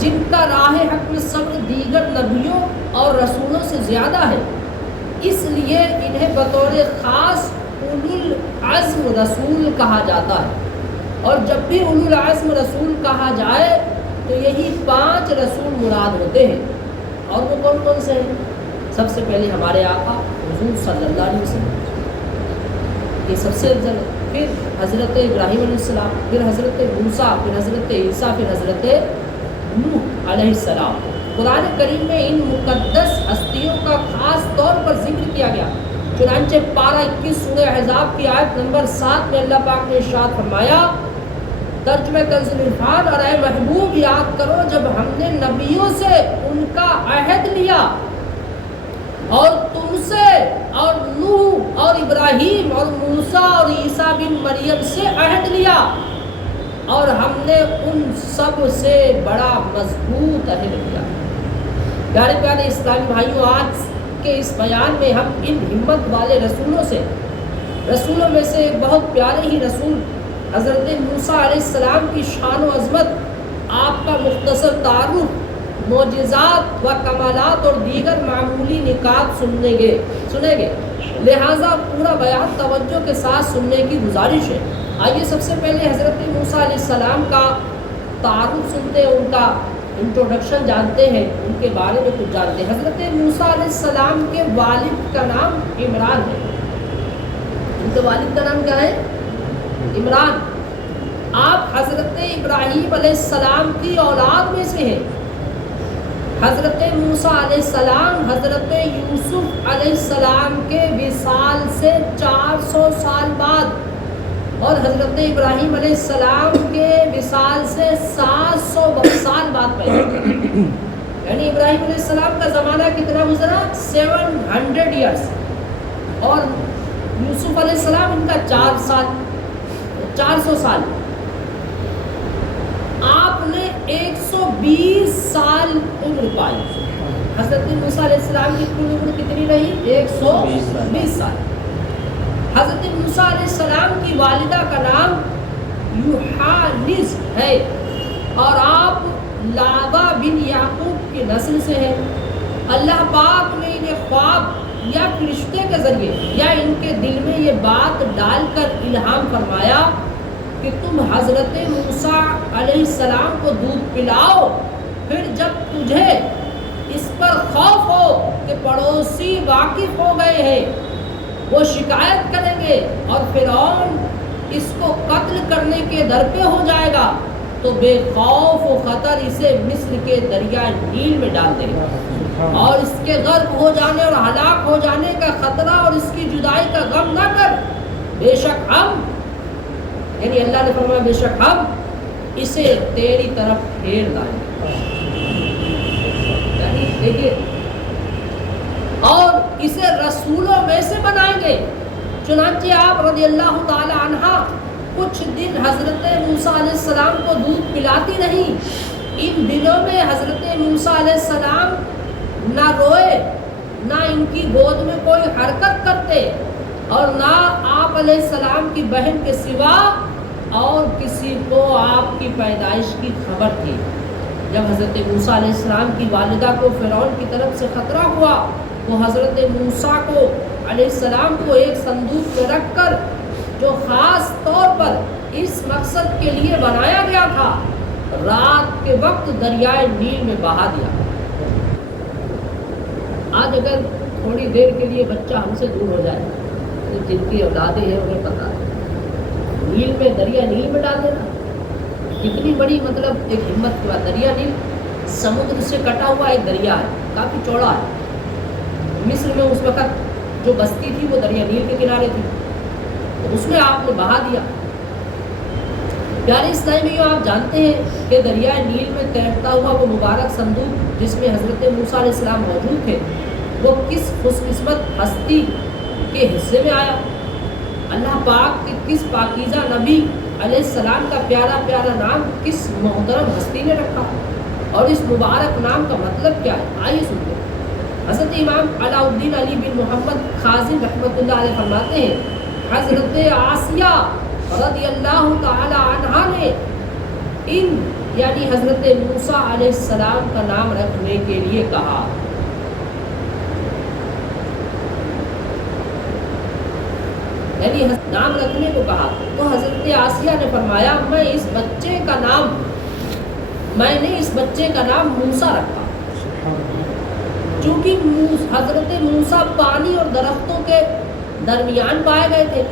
جن کا راہ حق میں صبر دیگر نبیوں اور رسولوں سے زیادہ ہے، اس لیے انہیں بطور خاص اولو العزم رسول کہا جاتا ہے۔ اور جب بھی اولو العزم رسول کہا جائے تو یہی 5 رسول مراد ہوتے ہیں۔ اور وہ کون کون سے ہیں؟ سب سے پہلے ہمارے آقا حضور صلی اللہ علیہ وسلم، یہ سب سے افضل ہے، پھر حضرت ابراہیم علیہ السلام، پھر حضرت موسیٰ، پھر حضرت عیسیٰ، پھر حضرت نوح علیہ السلام۔ قرآن کریم میں ان مقدس ہستیوں کا خاص طور پر ذکر کیا گیا۔ چنانچہ پارہ 21 سورہ احزاب کی آیت نمبر 7 میں اللہ پاک نے ارشاد فرمایا، ترجمہ کنز العرفان، اور اے محبوب یاد کرو جب ہم نے نبیوں سے ان کا عہد لیا اور تم سے اور نوح اور ابراہیم اور موسیٰ اور عیسیٰ بن مریم سے عہد لیا، اور ہم نے ان سب سے بڑا مضبوط عہد لیا۔ پیارے پیارے اسلامی بھائیوں، آج کے اس بیان میں ہم ان ہمت والے رسولوں میں سے ایک بہت پیارے ہی رسول حضرت موسیٰ علیہ السلام کی شان و عظمت، آپ کا مختصر تعارف، معجزات و کمالات اور دیگر معمولی نکات سنیں گے، لہٰذا پورا بیان توجہ کے ساتھ سننے کی گزارش ہے۔ آئیے سب سے پہلے حضرت موسیٰ علیہ السلام کا تعارف سنتے ہیں، ان کا انٹروڈکشن جانتے ہیں، ان کے بارے میں کچھ جانتے ہیں۔ حضرت موسیٰ علیہ السلام کے والد کا نام عمران ہے۔ ان کے والد کا نام کیا ہے؟ عمران۔ آپ حضرت ابراہیم علیہ السلام کی اولاد میں سے ہیں۔ حضرت موسیٰ علیہ السلام حضرت یوسف علیہ السلام کے وصال سے 400 سال بعد اور حضرت ابراہیم علیہ السلام کے وصال سے 700 سال بعد پیدا ہوئے، یعنی ابراہیم علیہ السلام کا زمانہ کتنا گزرا؟ 700 ایئرس، اور یوسف علیہ السلام ان کا 400 سال۔ آپ نے 120 سال عمر پائی۔ حضرت موسیٰ علیہ السلام کی کل عمر کتنی رہی؟ 120 سال۔ حضرت موسیٰ علیہ السلام کی والدہ کا نام یوحانس ہے، اور آپ لاوا بن یعقوب کی نسل سے ہیں۔ اللہ پاک نے انہیں خواب یا فرشتے کے ذریعے یا ان کے دل میں یہ بات ڈال کر الہام فرمایا کہ تم حضرت موسیٰ علیہ السلام کو دودھ پلاؤ، پھر جب تجھے اس پر خوف ہو کہ پڑوسی واقف ہو گئے ہیں، وہ شکایت کریں گے اور فرعون اس کو قتل کرنے کے در پہ ہو جائے گا، تو بے خوف و خطر اسے مصر کے دریائے نیل میں ڈال دے گا، اور اس کے غرق ہو جانے اور ہلاک ہو جانے کا خطرہ اور اس کی جدائی کا غم نہ کر، بے شک ہم، یعنی اللہ نے فرمایا بے شک ہم اسے تیری طرف پھیر لائیں گے، یعنی دیکھیے، اور اسے رسولوں میں سے بنائیں گے۔ چنانچہ آپ رضی اللہ تعالی عنہ کچھ دن حضرت موسیٰ علیہ السلام کو دودھ پلاتی رہی۔ ان دنوں میں حضرت موسیٰ علیہ السلام نہ روئے، نہ ان کی گود میں کوئی حرکت کرتے، اور نہ آپ علیہ السلام کی بہن کے سوا اور کسی کو آپ کی پیدائش کی خبر تھی۔ جب حضرت موسیٰ علیہ السلام کی والدہ کو فرعون کی طرف سے خطرہ ہوا، وہ حضرت موسیٰ کو علیہ السلام کو ایک صندوق میں رکھ کر، جو خاص طور پر اس مقصد کے لیے بنایا گیا تھا، رات کے وقت دریائے نیل میں بہا دیا۔ آج اگر تھوڑی دیر کے لیے بچہ ہم سے دور ہو جائے، تو جن کی اولادیں ہیں انہیں پتا ہے، نیل میں، دریا نیل میں ڈال دینا کتنی بڑی مطلب ایک ہمت کی بات۔ دریا نیل سمندر سے کٹا ہوا ایک دریا ہے، کافی چوڑا ہے۔ مصر میں اس وقت جو بستی تھی وہ دریا نیل کے کنارے تھی، تو اس میں آپ نے بہا دیا۔ پیارے اسلامیوں، آپ جانتے ہیں کہ دریائے نیل میں تیرتا ہوا وہ مبارک صندوق جس میں حضرت موسیٰ علیہ السلام موجود تھے، وہ کس خوش قسمت ہستی کے حصے میں آیا؟ اللہ پاک کے کس پاکیزہ نبی علیہ السلام کا پیارا پیارا نام کس محترم ہستی نے رکھا، اور اس مبارک نام کا مطلب کیا ہے؟ آئیے سنتے ہیں۔ حضرت امام علاء الدین علی بن محمد خازن رحمۃ اللہ علیہ فرماتے ہیں، حضرت آسیہ رضی اللہ تعالی عنہا نے ان یعنی حضرت موسیٰ علیہ السلام کا نام رکھنے کے لیے کہا. یعنی نام رکھنے کو کہا تو حضرت آسیہ نے فرمایا میں نے اس بچے کا نام موسیٰ رکھا، چونکہ حضرت موسیٰ پانی اور درختوں کے درمیان پائے گئے تھے،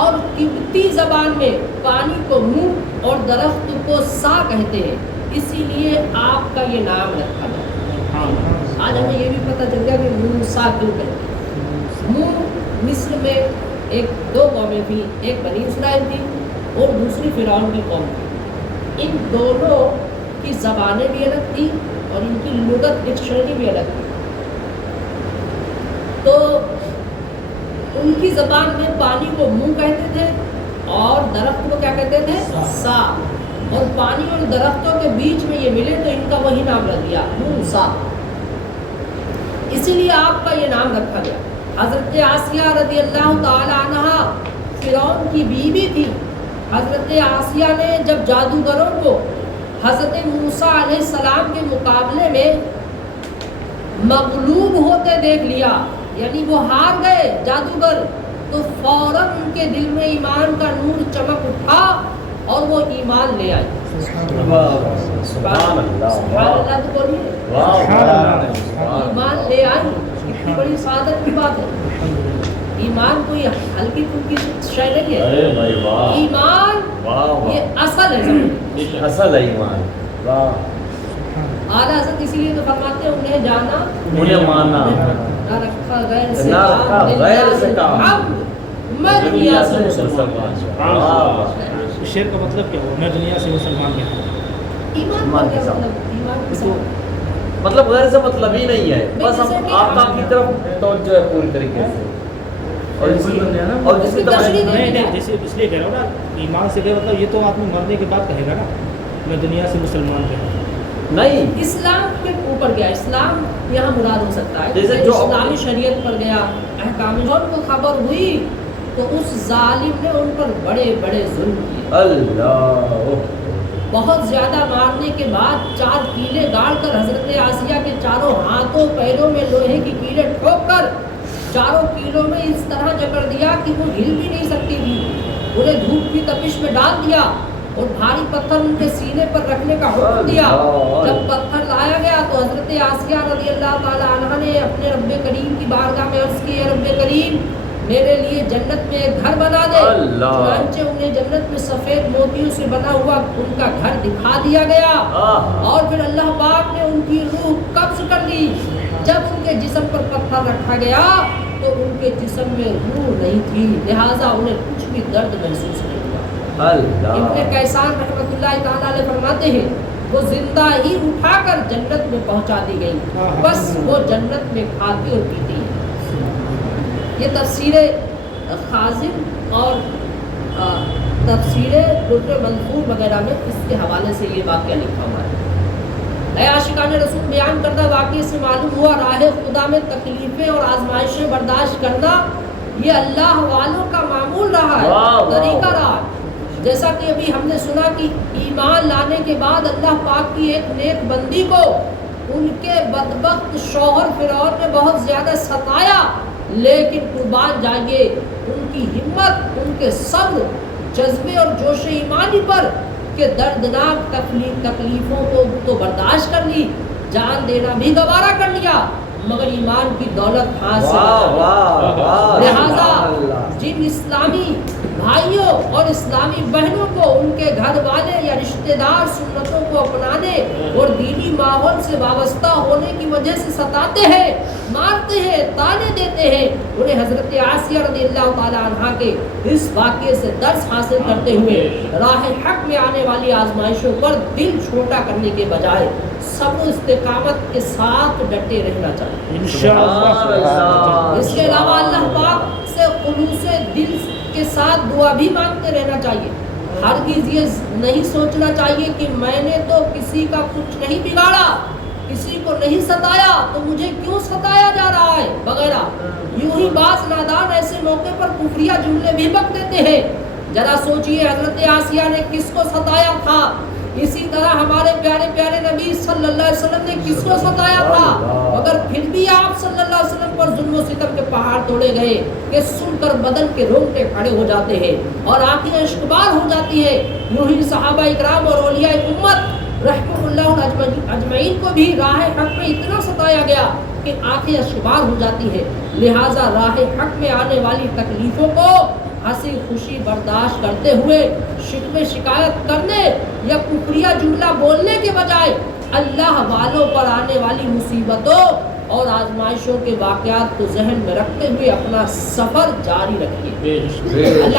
اور قبطی زبان میں پانی کو منہ اور درخت کو سا کہتے ہیں، اسی لیے آپ کا یہ نام رکھا گیا. آج ہمیں یہ بھی پتہ چل گیا کہ موسیٰ کیوں کہتے ہیں. منہ مصر میں دو قومیں تھیں، ایک بنی اسرائیل تھی اور دوسری فرعون کی قوم تھی. ان دونوں کی زبانیں بھی الگ تھیں اور ان کی لغت ڈکشنری بھی الگ تھی. تو ان کی زبان میں پانی کو منہ کہتے تھے اور درخت کو کیا کہتے تھے؟ سا. اور پانی اور درختوں کے بیچ میں یہ ملے تو ان کا وہی نام رکھ دیا موسیٰ. اسی لیے آپ کا یہ نام رکھا گیا. حضرت آسیہ رضی اللہ تعالی عنہا فرعون کی بیوی تھی. حضرت آسیہ نے جب جادوگروں کو حضرت موسیٰ علیہ السلام کے مقابلے میں مغلوب ہوتے دیکھ لیا، یعنی وہ ہار گئے جادوگر، تو فوراً ان کے دل میں ایمان کا نور چمک اٹھا اور وہ ایمان لے آئے. سبحان اللہ تو بولیے. ایمان لے آئی، کتنی بڑی سعادت کی بات ہے. ایمان کوئی ہلکی پھلکی شے نہیں ہے. ایمان یہ اصل ہے، اصل ہے ایمان. اعلیٰ حضرت اسی لیے تو فرماتے ہیں انہیں جانا انہیں ماننا، نہ رکھا غیر سے کام، میں دنیا سے مسلمان. اس شعر کا مطلب کیا ہوا؟ میں دنیا سے مسلمان کیا ہوں. ایمان کا کیا مطلب؟ ایمان کے ساتھ مطلب غیر سے مطلب ہی نہیں ہے، بس ہم آقا کی طرف توجہ ہے پوری طریقے سے. اور جس کی نہیں جیسے اس لیے کہہ رہا ہوں نا، ایمان سے کیا مطلب؟ یہ تو آدمی مرنے کے بعد کہے گا نا میں دنیا سے مسلمان کیا ہوں. نہیں، اسلام کے اوپر گیا. اسلام یہاں مراد ہو سکتا ہے جیسے جو اسلامی شریعت پر گیا، احکام کو خبر ہوئی تو اس ظالم نے ان پر بڑے بڑے ظلم کیے. اللہ بہت زیادہ مارنے کے بعد 4 کیلے گاڑ کر حضرت آسیہ کے چاروں ہاتھوں پیروں میں لوہے کی کیلیں ٹھوک کر چاروں کیلوں میں اس طرح جکڑ دیا کہ وہ ہل بھی نہیں سکتی تھی. انہیں دھوپ کی تپش میں ڈال دیا اور بھاری پتھر ان کے سینے پر رکھنے کا حکم دیا. جب پتھر لایا گیا تو حضرت آسیہ رضی اللہ تعالی عنہ نے اپنے رب کریم کی بارگاہ میں عرض کی، اے رب کریم میرے لیے جنت میں ایک گھر بنا دے. چنانچہ انہیں جنت میں سفید موتیوں سے بنا ہوا ان کا گھر دکھا دیا گیا. اور پھر اللہ پاک نے ان کی روح قبض کر لی. جب ان کے جسم پر پتھر رکھا گیا تو ان کے جسم میں روح نہیں تھی، لہٰذا انہیں کچھ بھی درد محسوس نہیں ہوا. ابن کیسان رحمۃ اللہ تعالیٰ علیہ فرماتے ہیں وہ زندہ ہی اٹھا کر جنت میں پہنچا دی گئی، بس وہ جنت میں کھاتی اور پیتی. یہ تفسیر خازن اور تفسیر در منصور وغیرہ میں اس کے حوالے سے یہ واقعہ لکھا ہوا ہے. اے عاشقان رسول، بیان کردہ واقعے سے معلوم ہوا راہ خدا میں تکلیفیں اور آزمائشیں برداشت کرنا یہ اللہ والوں کا معمول رہا ہے، طریقہ رہا. جیسا کہ ابھی ہم نے سنا کہ ایمان لانے کے بعد اللہ پاک کی ایک نیک بندی کو ان کے بدبخت شوہر فرعون نے بہت زیادہ ستایا، لیکن قربان جائیے ان کی ہمت، ان کے صبر، جذبے اور جوش ایمانی پر کہ دردناک تکلیفوں کو تو برداشت کر لی، جان دینا بھی گوارا کر لیا، مگر ایمان کی دولت ہاتھ سے. لہذا جن اسلامی بھائیوں اور اسلامی بہنوں کو ان کے گھر والے یا رشتہ دار سنتوں کو اپنانے اور دینی ماحول سے وابستہ ہونے کی وجہ سے ستاتے ہیں، مارتے ہیں، تانے دیتے ہیں، انہیں حضرت آسیہ رضی اللہ تعالی عنہا کے اس واقعے سے درس حاصل کرتے ہوئے راہ حق میں آنے والی آزمائشوں پر دل چھوٹا کرنے کے بجائے صبر و استقامت کے ساتھ ڈٹے رہنا چاہیے انشاءاللہ. اس کے علاوہ اللہ پاک سے خلوص دل کے ساتھ دعا بھی مانگتے رہنا چاہیے. ہرگز یہ نہیں سوچنا چاہیے کہ میں نے تو کسی کا کچھ نہیں بگاڑا، کسی کو نہیں ستایا تو مجھے کیوں ستایا جا رہا ہے وغیرہ. یوں ہی بعض نادان ایسے موقع پر کفریہ جملے بھی بک دیتے ہیں. ذرا سوچئے حضرت آسیہ نے کس کو ستایا تھا اسی طرح ہمارے پیارے پیارے نبی صلی اللہ علیہ وسلم نے کس کو ستایا تھا، مگر پھر بھی آپ صلی اللہ علیہ وسلم پر ظلم و ستم کے پہاڑ توڑے گئے کہ سن کر بدن کے رونگٹے کھڑے ہو جاتے ہیں اور آنکھیں اشکبار ہو جاتی ہے۔ یوں ہی صحابہ اکرام اور اولیاء امت رحمہ اللہ اجمعین کو بھی راہ حق میں اتنا ستایا گیا کہ آنکھیں اشکبار ہو جاتی ہے۔ لہٰذا راہ حق میں آنے والی تکلیفوں کو ہنسی خوشی برداشت کرتے ہوئے شکوے شکایت کرنے یا کفریہ جملہ بولنے کے بجائے اللہ والوں پر آنے والی مصیبتوں اور آزمائشوں کے واقعات کو ذہن میں رکھتے ہوئے اپنا سفر جاری رکھیے۔ اللہ